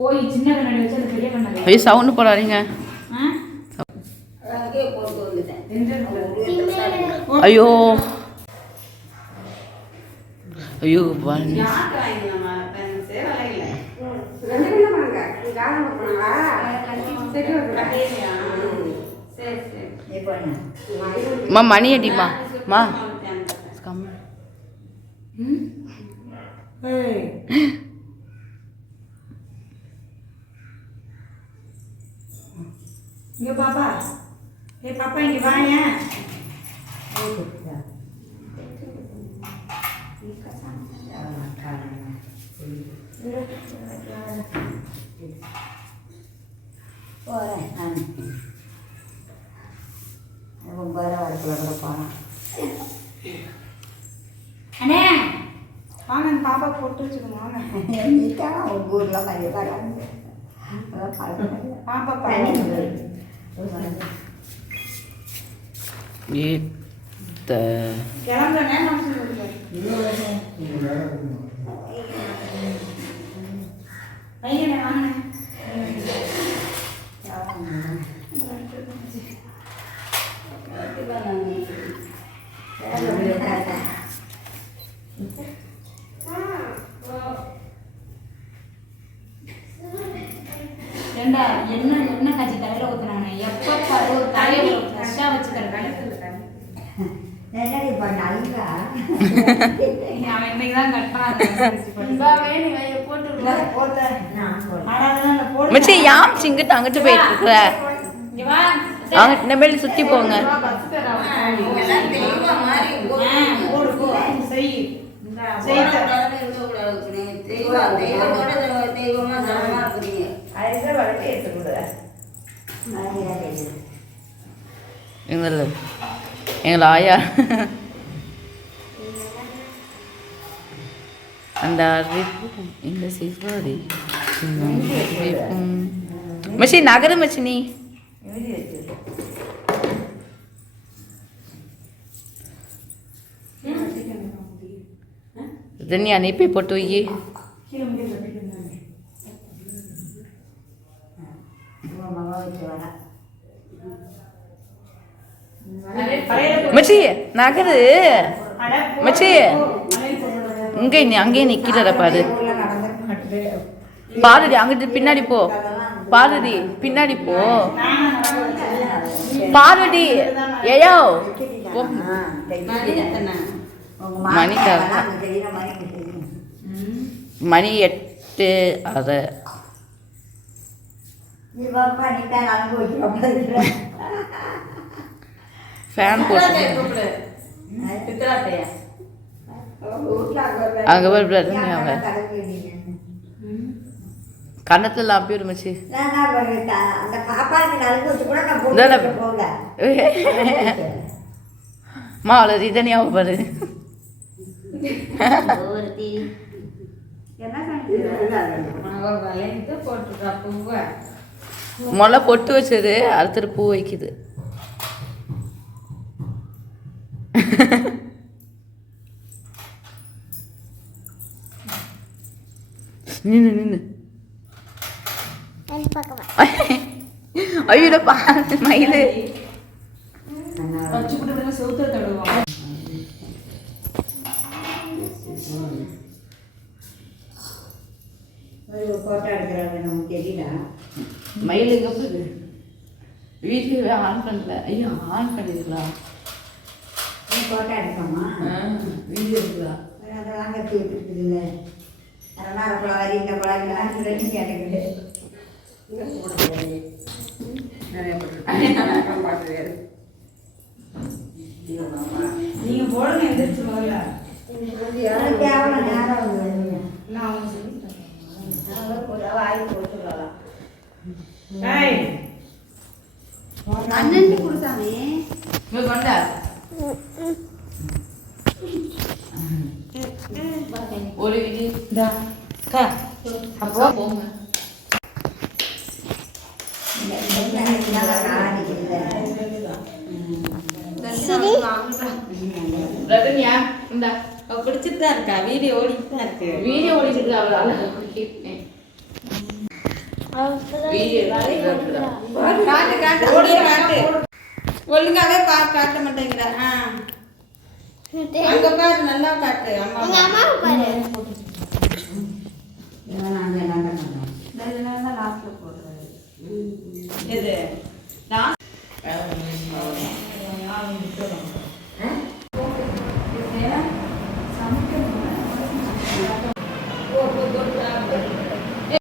போய் சின்ன கண்ணாடி வச்சு அந்த பெரிய கண்ணாடி ஐயோ சவுண்ட் போடாதீங்க. ஐயோ ஐயோ மா மணி அடிமா மா இங்க பாப்பா பாப்பா இங்க வாங்க. அண்ணே வாங்க பாப்பா போட்டு வச்சுக்கோங்க. பாப்பா பையனை வாங்க. ஏண்டா என்ன காய்ச்சி தலையில ஊத்துறாங்க? எப்ப பாரு தலையில ஃப்ரெஷ்ஷா வச்சுக்கிற அவன் இன்னைக்குதான் மச்சி யாம் சிங்கிட்டு அங்கிட்டு போயிட்டு இருக்கிற அங்கிட்டு இனிமேல் சுத்தி போங்க. எங்கள் ஆயா அந்த இந்த சிவாரி மச்சி நகரு மச்சி நீ தனியா நீ போய் போட்டு வை. மச்சி நகரு மச்சி இங்கே நீ அங்கேயே நிற்கிறத பாரு பாருடி அங்கிட்டு பின்னாடி போ பாருடி பின்னாடி போ பாருடி ஏயோ மணி மணி 8 அதை ஃபேன் போட்டு அங்கே அவங்க கன்னத்துல அப்படி இருந்துச்சு. மா அவ்வளோ இதனியாவும் பாரு முளை பொட்டு வச்சது அடுத்த பூ வைக்குது. நின்று நின்று ஐயோ பாரு மயிலு மயில் எங்க போகுது? வீட்டுல ஆன் பண்ணல. ஐயோ ஆன் பண்ணிருக்கலாம். போட்டோ எடுக்கமா வீடியோ எடுக்கலாம். அதெல்லாம் கட்டி விட்டுருக்குதுல்ல அதெல்லாம் பழகி இந்த பழகெல்லாம் கேட்டுக்கிட்டு நீங்க போடுங்க எந்திரிச்சு போகல தேவை நேரம் வாங்கி போட்டுக்கலாம். அண்ணன் கொடுத்தாமே கொண்டா ஒரு விதி அப்போ போங்க. ரதன்யா இந்த பிடிச்சிட்டு தான் இருக்கா. வீடியோ ஓடிட்டு தான் இருக்கு. வீடியோ ஓடிட்டு அவளால வீடியோ எடுக்கிறா. காட்டு காட்டு அப்படியே காட்டு ஒழுங்காவே காட்ட மாட்டேங்கிற அங்க பாரு நல்லா காட்டு அம்மா இதெல்லாம் நாங்கள் என்ன பண்ணோம் லாஸ்ட்ல போடுறது எது